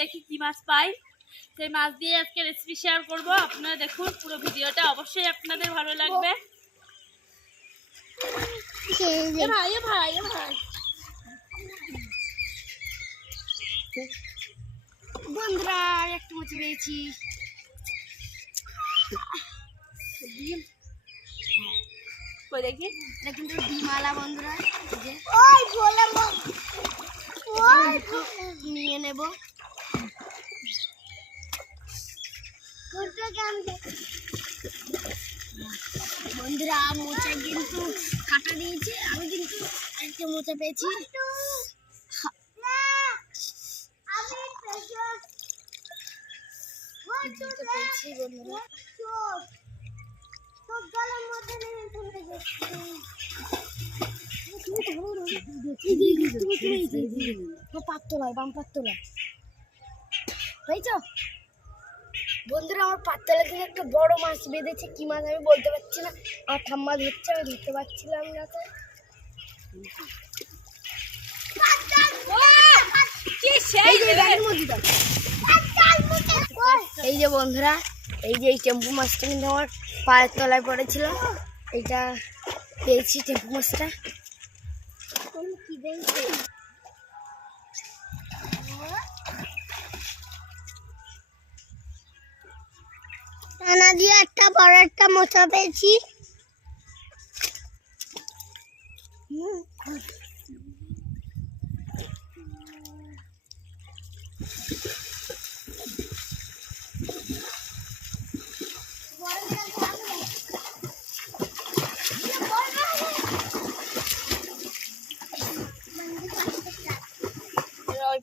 দেখি কি মাছ পাই। সেই মাছ দিয়ে আজকে রেসিপি শেয়ার করব। আপনারা দেখুন পুরো ভিডিওটা অবশ্যই আপনাদের ভালো লাগবে। এ ভাই ভাই ভাই। বন্ধুরা আর একটু মতো পেয়েছি ডিম কই দেখি? এটা কিন্তু ডিমালা বন্ধুরা এই ওই বলে নিয়ে নেব। বন্ধুরা মোচা কিন্তু কাটা দিয়েছে আমি কিন্তু একটা মোচা পেয়েছি। পেয়েছি বন্ধুরা। পাত্তলায় বাম পাত্তলায় হয়েছ বন্ধুরা, আমার পাত্তলা থেকে একটা বড় মাছ বেঁধেছে। কি মাছ আমি বলতে পারছি না। আর ঠাম্মা ধরছে আমি ধরতে পারছিলাম না তো। এই যে বন্ধুরা, এই যে এই টেম্পু মাছটা কিন্তু আমার পায়ের তলায় পড়েছিল। এটা পেয়েছি টেম্পু মাছটা। টানা দিয়ে একটা বড়, একটা মোচা পেয়েছি।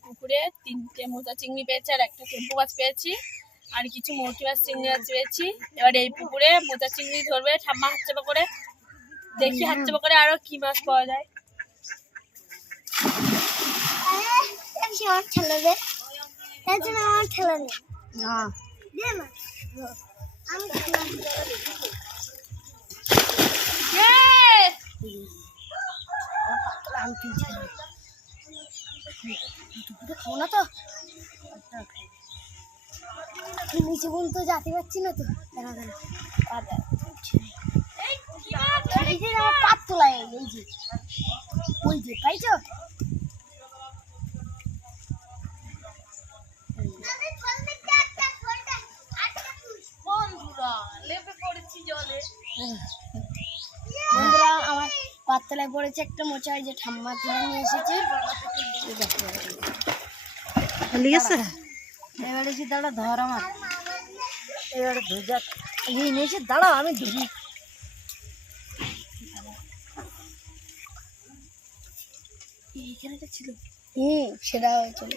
পুকুরে তিনটে মোচা চিংড়ি পেয়েছি আর একটা টেম্পু মাছ পেয়েছি। আর কিছু মৌটি মাছ চিংড়ি মাছ পেয়েছি এবার এই পুকুরে মোচা চিংড়ি ধরবে ঠাম্মা হাত চাপা করে দেখি হাত চাপা করে আরও কি মাছ পাওয়া যায় খাও না তো নিচে পর্যন্ত যেতে পারছি না তো। দাঁড়া দাঁড়া। এই যে আমার পাত তোলায় এই যে। ওই যে পাইছো? বন্ধুরা লেপে পড়েছি জলে। বন্ধুরা আমার পাততলায় পড়েছে একটা মোচা যে ঠাম্মা তুলে নিয়ে এসেছে। এই দেখো। এবারে এসে দাঁড়া, ধর আমার। এবারে ধর এই নিয়ে এসে দাঁড়াও, আমি ধরি এইখানে ছিল। হুম, সেটা হয়েছিল।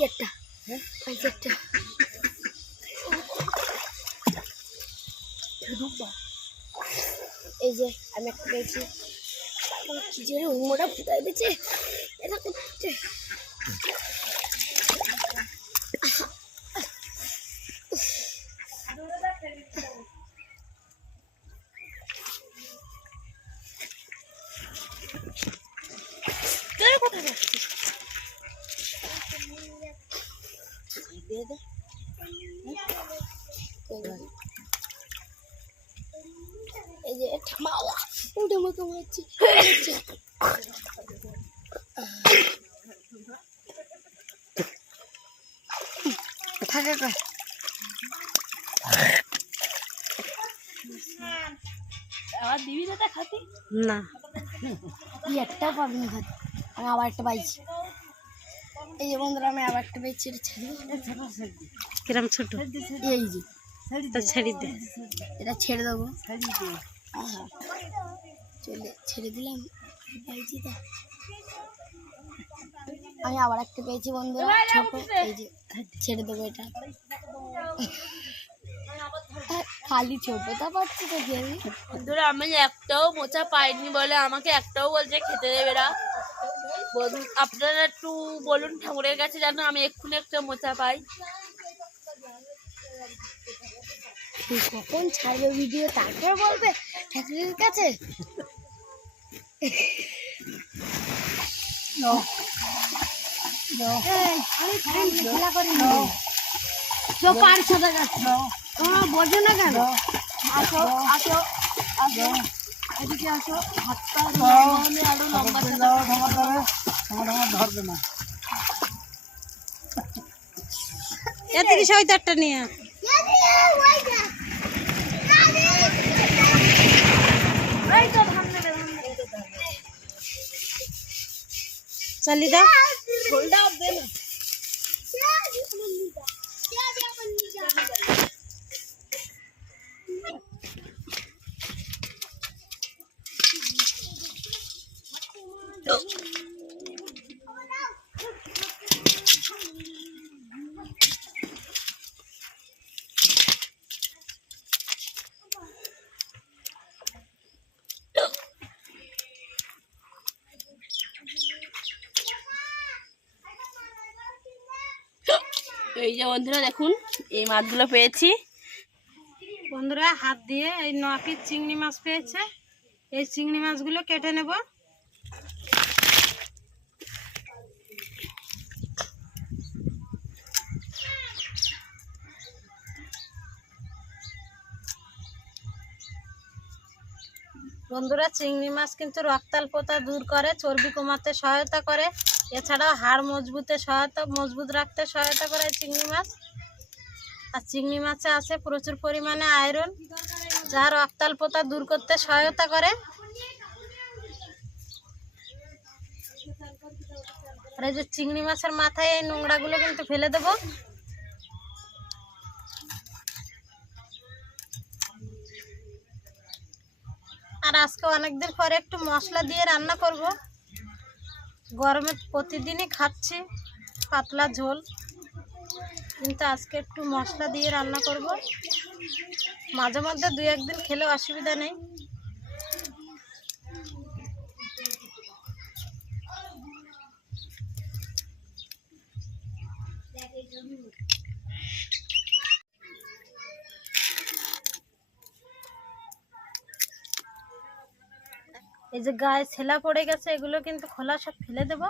পাইছি একটা। হ্যাঁ? পাইছি একটা। এই যে আমি একটা পেয়েছি। কি যে উমোটা ফুটাই দিচ্ছে। এটা করছে কোথায় যাচ্ছিস দিয়ে দে। এই যে ঠামা উঠে আমাকে থাকে আবার দিবি দাদা খাতি? না। একটা পাবি না খাতে। আমি আবার একটা পাইছি। এই যে বন্ধুরা আমি আবার একটা পেয়েছি এটা ছেড়ে দিই। কিরম ছোট? এই যে তো ছেড়ে দে। এটা ছেড়ে দেবো। আহা। চলে ছেড়ে দিলাম। পাইছি তো আমি আবার একটা পেয়েছি বন্ধুরা ছোট। এই যে ছেড়ে দেবো এটা। খালি ছোটটা পাচ্ছি তো আমি। বন্ধুরা আমি একটাও মোচা পাইনি বলে আমাকে একটাও বলছে খেতে দেবে না। বন্ধু- আপনারা একটু বলুন ঠাকুরের কাছে যেন আমি এক্ষুনি একটা মোচা পাই। তুই কখন ছাড়বে ভিডিও? তারপর বলবে ঠাকুরের কাছে। তোমরা বোঝো না কেন? আসো আসো আসো। এদিকে আসো হাতটা লম্বা আরও লম্বা নিয়ে এই তো ধান নেবে ধান নেবে চালি দে যে বন্ধুরা দেখুন, এই মাছগুলো পেয়েছি। বন্ধুরা, হাত দিয়ে এই ন পিস চিংড়ি মাছ পেয়েছে। এই চিংড়ি মাছগুলো কেটে নেব। বন্ধুরা, চিংড়ি মাছ কিন্তু রক্তাল্পতা দূর করে, চর্বি কমাতে সহায়তা করে। এছাড়াও হাড় মজবুতে সহায়তা, মজবুত রাখতে সহায়তা করে চিংড়ি মাছ। আর চিংড়ি মাছে আছে প্রচুর পরিমাণে আয়রন, যা রক্তাল্পতা দূর করতে সহায়তা করে। আর এই যে চিংড়ি মাছের মাথায় এই নোংরাগুলো কিন্তু ফেলে দেব। আর আজকে অনেকদিন পরে একটু মশলা দিয়ে রান্না করব। গরমে প্রতিদিনই খাচ্ছি, পাতলা ঝোল। কিন্তু আজকে একটু মশলা দিয়ে রান্না করব। মাঝে মধ্যে দু একদিন খেলেও অসুবিধা নেই। এই যে গায়ে ছেলা পড়ে গেছে এগুলো কিন্তু খোলা সব ফেলে দেবো।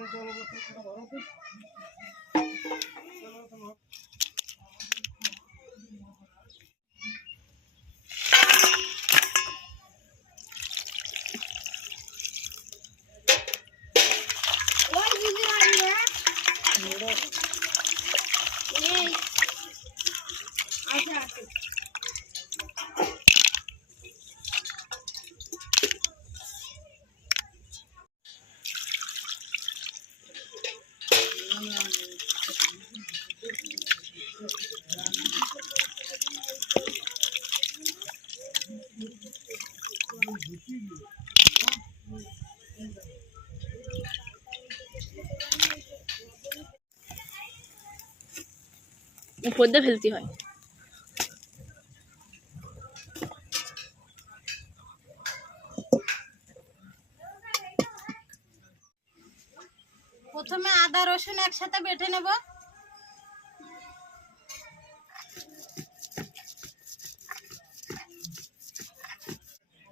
ওই দিদি আসবে এই আচ্ছা আচ্ছা উপর দিয়ে ফেলতে হয়। প্রথমে আদা, রসুন একসাথে বেটে নেব।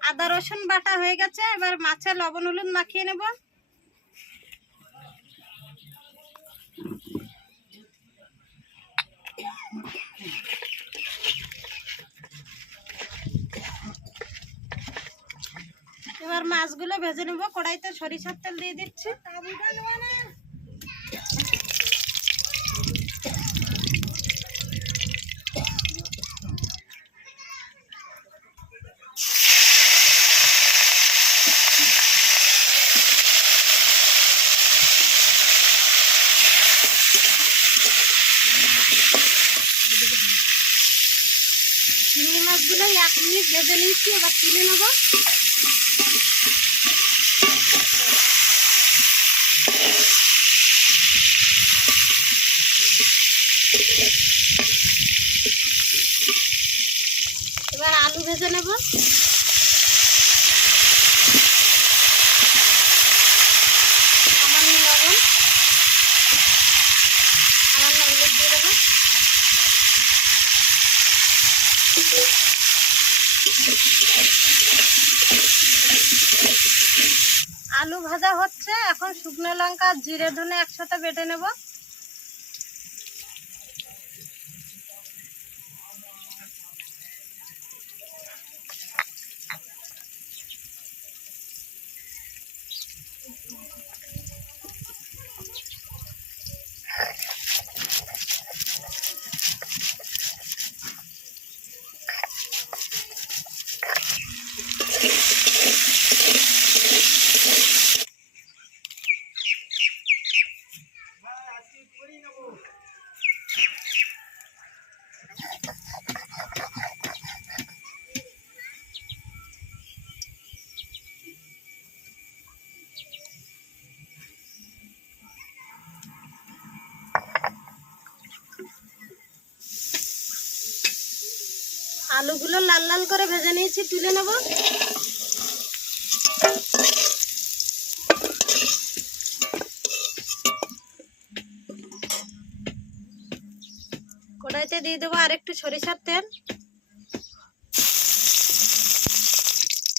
আদা, রসুন বাটা হয়ে গেছে, এবার মাছে লবণ, হলুদ মাখিয়ে নেব। এবার মাছগুলো ভেজে নেব। কড়াইতে সরিষার তেল দিয়ে দিচ্ছি। চিংড়ি মাছগুলো এক মিনিট ভেজে নিচ্ছি এবার তুলে নেব। ভেজে নেব। আলু ভাজা হচ্ছে এখন শুকনো লঙ্কা জিরে ধনে একসাথে বেটে নেব। আলুগুলো লাল লাল করে ভেজে নিয়েছি, তুলে নেব। কড়াইতে দিয়ে দেবো আর একটু সরিষার তেল।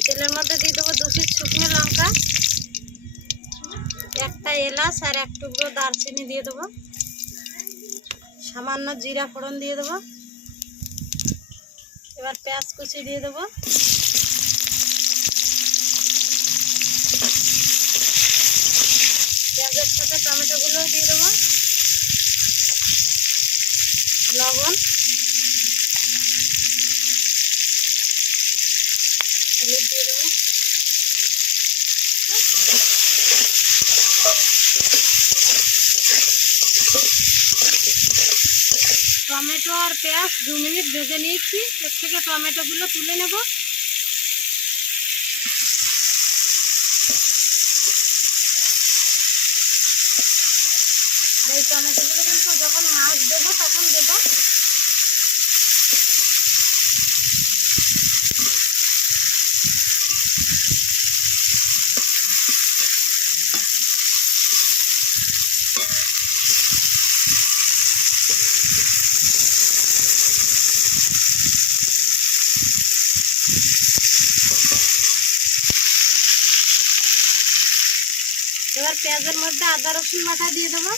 তেলের মধ্যে দিয়ে দেবো দু পিস শুকনো লঙ্কা, একটা এলাচ আর এক টুকরো দারচিনি দিয়ে দেবো। সামান্য জিরা ফোড়ন দিয়ে দেবো। এবার পেঁয়াজ কুচি দিয়ে দেবো পেঁয়াজের সাথে টমেটোগুলোও দিয়ে দেবো লবণ হলুদ দিয়ে দেবো টমেটো আর পেঁয়াজ দু মিনিট ভেজে নিয়েছি এর থেকে টমেটোগুলো তুলে নেব আর এই টমেটোগুলো কিন্তু যখন মাছ দেবো তখন দেবো এবার পেঁয়াজের মধ্যে আদা, রসুন বাটা দিয়ে দেবো।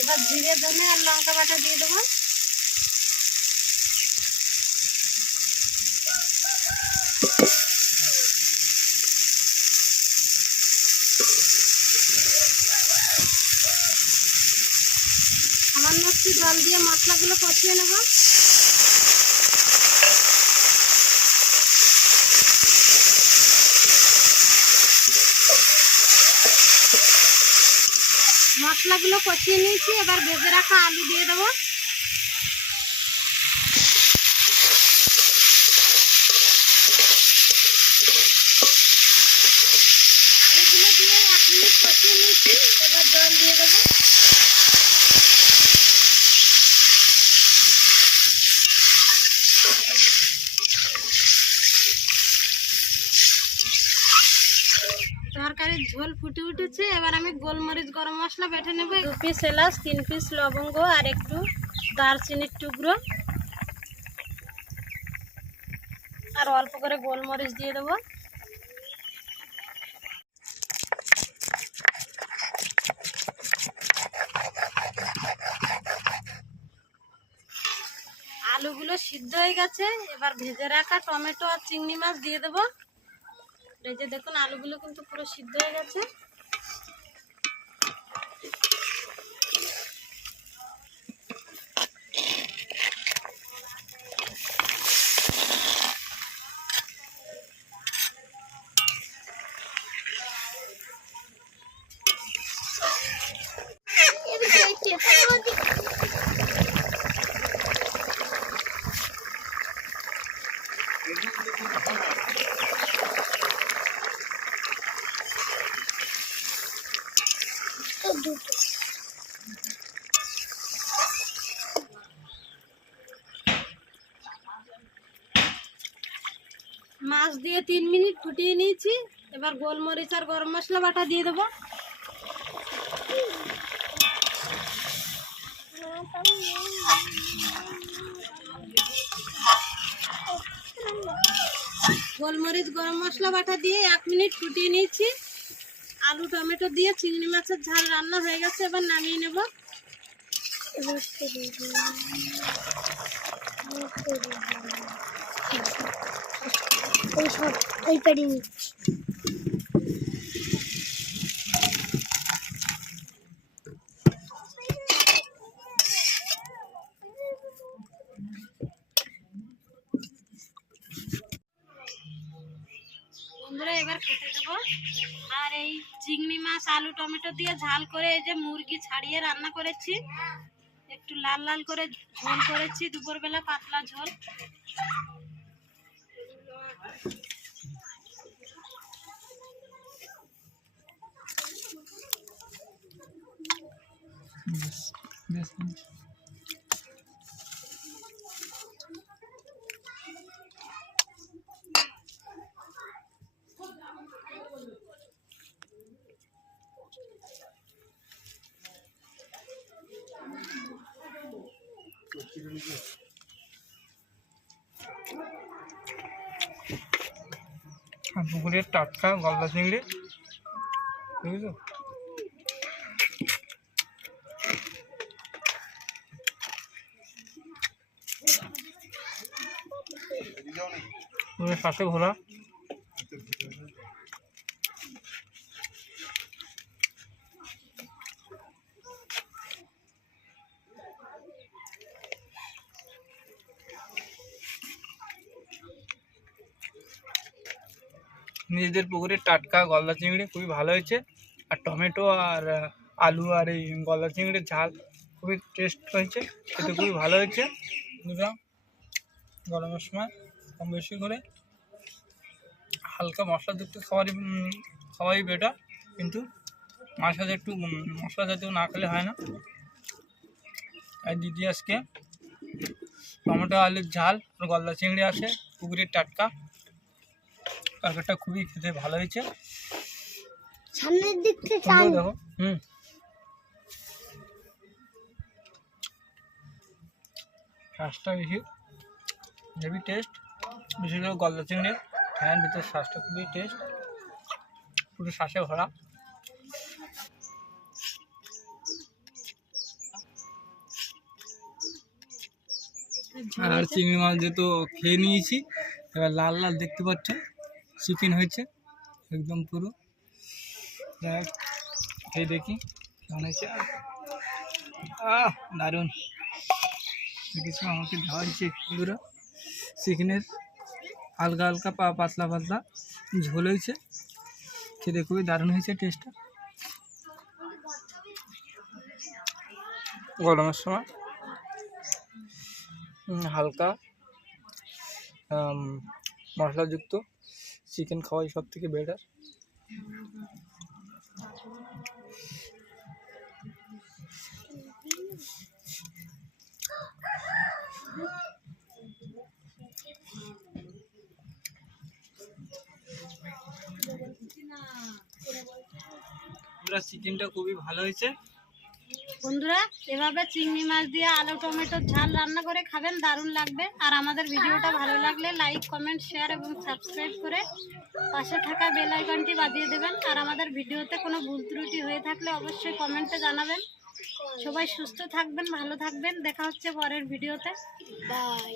এবার জিরে, ধনে আর লঙ্কা বাটা দিয়ে দেবো সামান্য একটু জল দিয়ে মশলাগুলো কষিয়ে নেব। মশলাগুলো কষিয়ে নিয়েছি, এবার ভেজে রাখা আলু দিয়ে দেবো। আলুগুলো দিয়ে এক মিনিট কষিয়ে নিয়েছি, এবার জল দিয়ে দেবো। ঝোল ফুটে উঠেছে, এবার আমি গোলমরিচ, গরম মশলা বেটে নেব। দু পিস এলাচ, তিন পিস লবঙ্গ আর একটু দারচিনির টুকরো। আর অল্প করে গোলমরিচ দিয়ে দেবো। আলুগুলো সিদ্ধ হয়ে গেছে, এবার ভেজে রাখা টমেটো আর চিংড়ি মাছ দিয়ে দেবো। এই যে দেখুন আলুগুলো কিন্তু পুরো সিদ্ধ হয়ে গেছে দুটো মাছ দিয়ে তিন মিনিট ফুটিয়ে নিয়েছি। এবার গোলমরিচ আর গরম মশলা বাটা দিয়ে দেবো। গোলমরিচ, গরম মশলা বাটা দিয়ে এক মিনিট ফুটিয়ে নিয়েছি। আলু, টমেটো দিয়ে চিংড়ি মাছের ঝাল রান্না হয়ে গেছে, এবার নামিয়ে নেব। ওই সব ওই পেড়ে নিচ্ছি বন্ধুরা এবার খেতে দেবো আর এই চিংড়ি মাছ আলু টমেটো দিয়ে ঝাল করে এই যে মুরগি ছাড়িয়ে রান্না করেছি। একটু লাল লাল করে ঝোল করেছি, দুপুরবেলা পাতলা ঝোল। আর পুকুরের টাটকা গলদা চিংড়ি। বুঝেছ? শ্বাসে ঘোরা। নিজেদের পুকুরের টাটকা গলদা চিংড়ি খুবই ভালো হয়েছে। আর টমেটো আর আলু আর এই গলদা চিংড়ির ঝাল খুবই টেস্ট হয়েছে, খেতে খুবই ভালো হয়েছে। বুঝলাম গরমের সময় কম বেশি করে। হালকা মশলাযুক্ত খাবারই খাওয়াই বেটার কিন্তু মাছ একটু মশলা জাতীয় না খেলে হয় না। আর দিদি আজকে টমেটো, আলুর ঝাল আর গলদা চিংড়ি আসে পুকুরের টাটকা। তরকারিটা খুবই খেতে ভালো হয়েছে। সামনের দিক থেকে দেখো হুম। শ্বাসটা বেশি হেভি টেস্ট বিশেষ করে গলদা চিংড়ি ফ্যান ভিতরে শ্বাসটা খুবই টেস্ট পুরো শ্বাসে ভরা। আর চিংড়ি মাছ যেহেতু খেয়ে নিয়েছি এবার লাল লাল দেখতে পাচ্ছেন চিকেন হয়েছে, একদম পুরো। দেখ খেয়ে দেখি, কেমন হয়েছে? আহ, দারুণ। কিছু আমাকে দেওয়া হয়েছে বন্ধুরা চিকেনের হালকা হালকা পা পাতলা পাতলা ঝোল হয়েছে। খেতে খুবই দারুণ হয়েছে টেস্টটা গরমের সময় হালকা মশলাযুক্ত চিকেন খাওয়াই সব থেকে বেটার চিকেনটা খুবই ভালো হয়েছে। বন্ধুরা এভাবে চিংড়ি মাছ দিয়ে আলু টমেটোর ঝাল রান্না করে খাবেন দারুণ লাগবে। আর আমাদের ভিডিওটা ভালো লাগলে লাইক কমেন্ট শেয়ার এবং সাবস্ক্রাইব করে পাশে থাকা বেল আইকনটি বাজিয়ে দেবেন। আর আমাদের ভিডিওতে কোনো ভুল ত্রুটি হয়ে থাকলে অবশ্যই কমেন্টে জানাবেন। সবাই সুস্থ থাকবেন ভালো থাকবেন। দেখা হচ্ছে পরের ভিডিওতে। বাই